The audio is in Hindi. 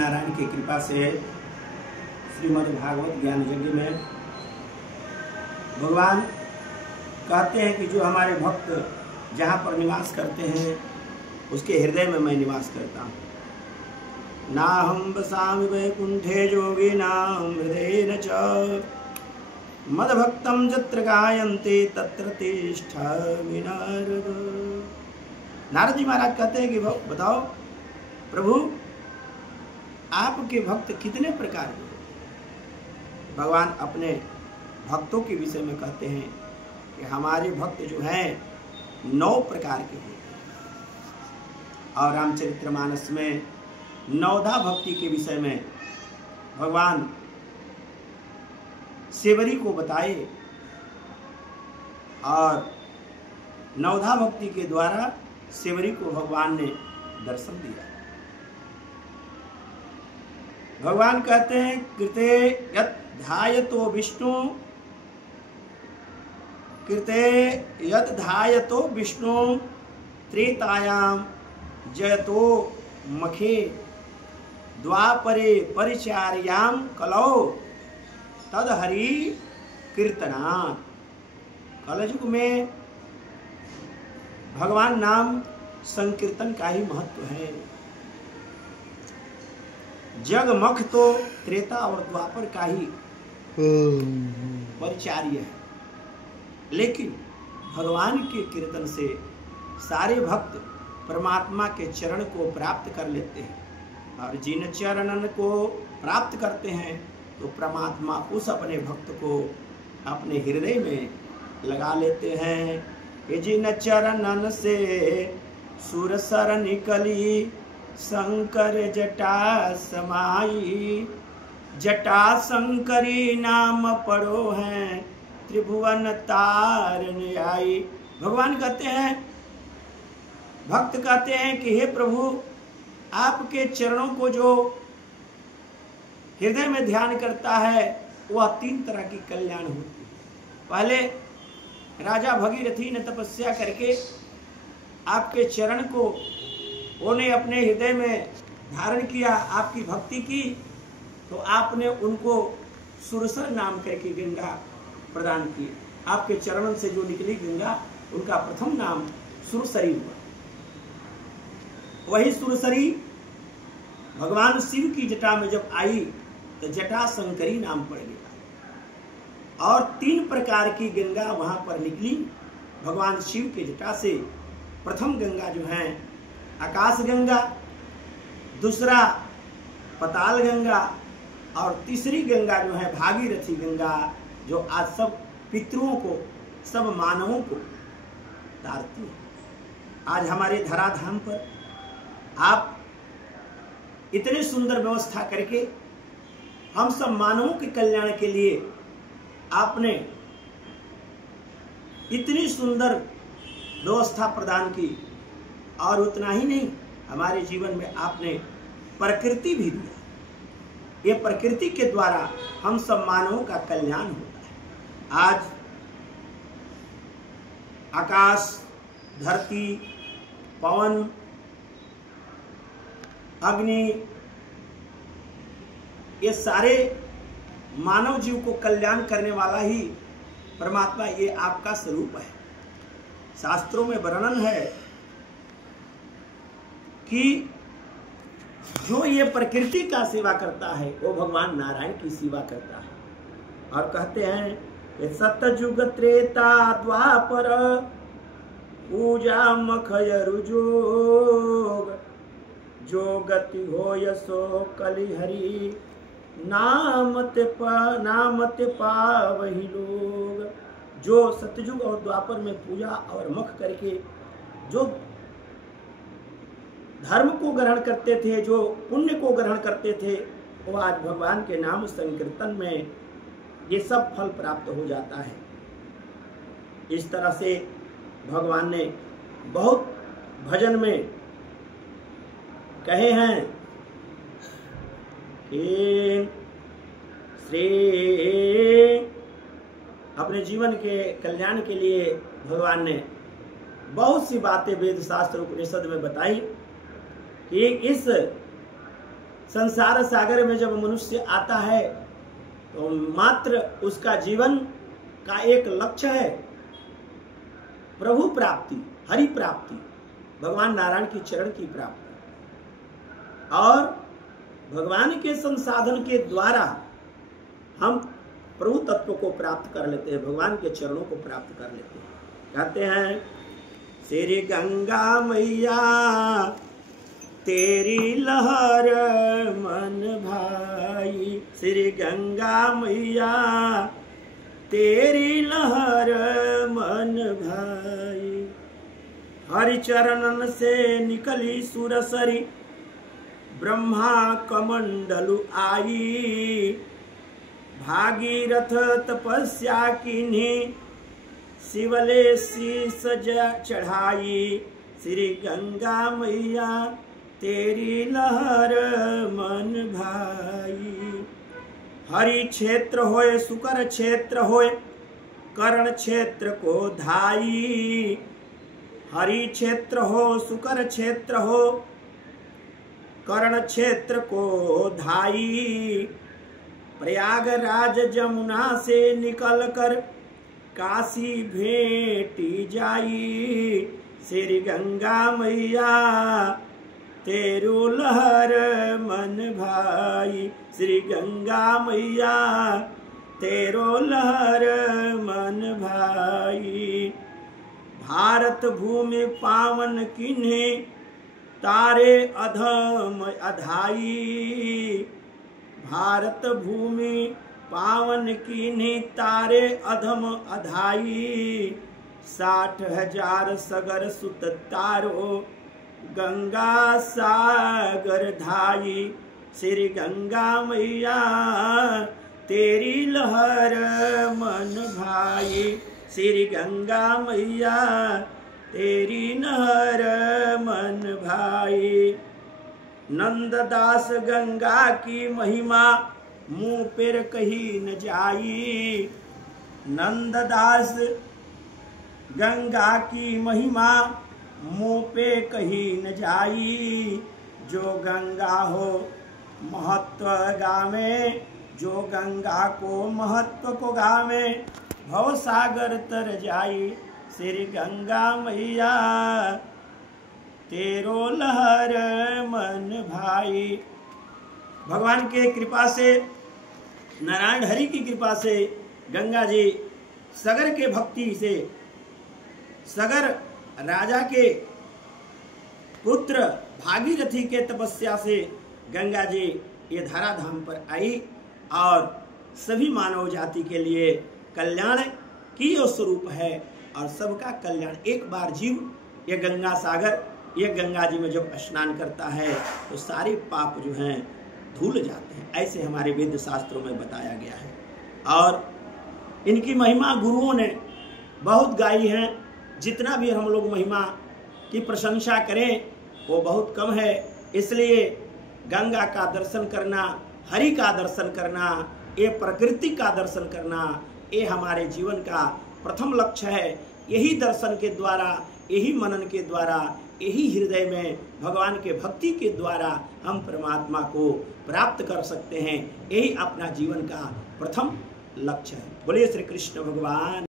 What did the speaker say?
नारायण की कृपा से श्रीमद् भागवत ज्ञान यज्ञ में भगवान कहते हैं कि जो हमारे भक्त जहाँ पर निवास करते हैं उसके हृदय में मैं निवास करता हूँ। नाहं वसामि वैकुंठे योगिनां हृदयेन च मद्भक्तं यत्र गायन्ते तत्र तिष्ठामि नारद। नारद जी महाराज कहते हैं कि बताओ प्रभु आपके भक्त कितने प्रकार के। भगवान अपने भक्तों के विषय में कहते हैं कि हमारे भक्त जो हैं 9 प्रकार के होते हैं। और रामचरितमानस में नवधा भक्ति के विषय में भगवान सेवरी को बताए और नवधा भक्ति के द्वारा सेवरी को भगवान ने दर्शन दिया। भगवान कहते हैं कृते यत् ध्यायतो विष्णु कृते यत् ध्यायतो विष्णु त्रेतायाम जयतो मखे द्वापरे परिचार्याम कलौ तद हरि कीर्तना। कलयुग में भगवान नाम संकीर्तन का ही महत्व है। जगमख तो त्रेता और द्वापर का ही परिचार्य है, लेकिन भगवान के कीर्तन से सारे भक्त परमात्मा के चरण को प्राप्त कर लेते हैं और जिन चरणन को प्राप्त करते हैं तो परमात्मा उस अपने भक्त को अपने हृदय में लगा लेते हैं। ये जिन चरणन से सुर सर निकली शंकर जटा समाई जटा शंकरी नाम पड़ो हैं त्रिभुवन तारन आई। भगवान कहते हैं, भक्त कहते हैं कि हे प्रभु आपके चरणों को जो हृदय में ध्यान करता है वह 3 तरह की कल्याण होती है। पहले राजा भगीरथी ने तपस्या करके आपके चरण को उन्हें अपने हृदय में धारण किया, आपकी भक्ति की, तो आपने उनको सुरसर नाम करके गंगा प्रदान की। आपके चरणों से जो निकली गंगा उनका प्रथम नाम सुरसरी हुआ। वही सुरसरी भगवान शिव की जटा में जब आई तो जटा शंकरी नाम पड़ गया और 3 प्रकार की गंगा वहां पर निकली भगवान शिव की जटा से। प्रथम गंगा जो है आकाश गंगा, दूसरा पताल गंगा और तीसरी गंगा जो है भागीरथी गंगा, जो आज सब पितरों को सब मानवों को तारती है। आज हमारे धराधाम पर आप इतनी सुंदर व्यवस्था करके हम सब मानवों के कल्याण के लिए आपने इतनी सुंदर व्यवस्था प्रदान की और उतना ही नहीं हमारे जीवन में आपने प्रकृति भी दिया। ये प्रकृति के द्वारा हम सब मानवों का कल्याण होता है। आज आकाश, धरती, पवन, अग्नि, ये सारे मानव जीव को कल्याण करने वाला ही परमात्मा, ये आपका स्वरूप है। शास्त्रों में वर्णन है कि जो ये प्रकृति का सेवा करता है वो भगवान नारायण की सेवा करता है। और कहते हैं सतयुग त्रेता द्वापर पूजा मखयरु जोग जो गति हो यशो कलिहरि नाम ते पावहि लोग। जो सतयुग और द्वापर में पूजा और मख करके जो धर्म को ग्रहण करते थे, जो पुण्य को ग्रहण करते थे, वो आज भगवान के नाम संकीर्तन में ये सब फल प्राप्त हो जाता है। इस तरह से भगवान ने बहुत भजन में कहे हैं कि श्री अपने जीवन के कल्याण के लिए भगवान ने बहुत सी बातें वेद शास्त्र उपनिषद में बताई कि इस संसार सागर में जब मनुष्य आता है तो मात्र उसका जीवन का एक लक्ष्य है प्रभु प्राप्ति, हरि प्राप्ति, भगवान नारायण की चरण की प्राप्ति। और भगवान के संसाधन के द्वारा हम प्रभु तत्व को प्राप्त कर लेते हैं, भगवान के चरणों को प्राप्त कर लेते हैं। कहते हैं श्री गंगा मैया तेरी लहर मन भाई, श्री गंगा मैया तेरी लहर मन भाई। हरि चरणन से निकली सुरसरी ब्रह्मा कमंडलु आई, भागीरथ तपस्या कीन्ही शिवले शीस चढ़ाई। श्री गंगा मैया तेरी लहर मन भाई। हरि क्षेत्र होए सुकर क्षेत्र होए कर्ण क्षेत्र को धाई, हरि क्षेत्र हो सुकर क्षेत्र हो कर्ण क्षेत्र को धाई। प्रयागराज जमुना से निकल कर काशी भेटी जाई, श्री गंगा मैया तेरो लहर मन भाई, श्री गंगा मैया तेरो लहर मन भाई। भारत भूमि पावन किन्हे तारे अधम अधाई, भारत भूमि पावन कीन्ही तारे अधम अधाई। 60,000 सगर सुत तारो गंगा सागर धाई, श्री गंगा मैया तेरी लहर मन भाई, श्री गंगा मैया तेरी लहर मन भाई। नंददास गंगा की महिमा मुँह पर कही न जाई, नंददास गंगा की महिमा मुँह पे कही न जाई। जो गंगा हो महत्व गावे, जो गंगा को महत्व को गावे भव सागर तर जाई, श्री गंगा मैया तेरो लहर मन भाई। भगवान के कृपा से, नारायण हरि की कृपा से गंगा जी सगर के भक्ति से, सगर राजा के पुत्र भागीरथी के तपस्या से गंगा जी ये धराधाम पर आई और सभी मानव जाति के लिए कल्याण की जो स्वरूप है और सबका कल्याण। एक बार जीव ये गंगा सागर, ये गंगा जी में जब स्नान करता है तो सारे पाप जो हैं धुल जाते हैं, ऐसे हमारे वेद शास्त्रों में बताया गया है। और इनकी महिमा गुरुओं ने बहुत गाई है, जितना भी हम लोग महिमा की प्रशंसा करें वो बहुत कम है। इसलिए गंगा का दर्शन करना, हरि का दर्शन करना, ये प्रकृति का दर्शन करना, ये हमारे जीवन का प्रथम लक्ष्य है। यही दर्शन के द्वारा, यही मनन के द्वारा, यही हृदय में भगवान के भक्ति के द्वारा हम परमात्मा को प्राप्त कर सकते हैं। यही अपना जीवन का प्रथम लक्ष्य है। बोलिए श्री कृष्ण भगवान।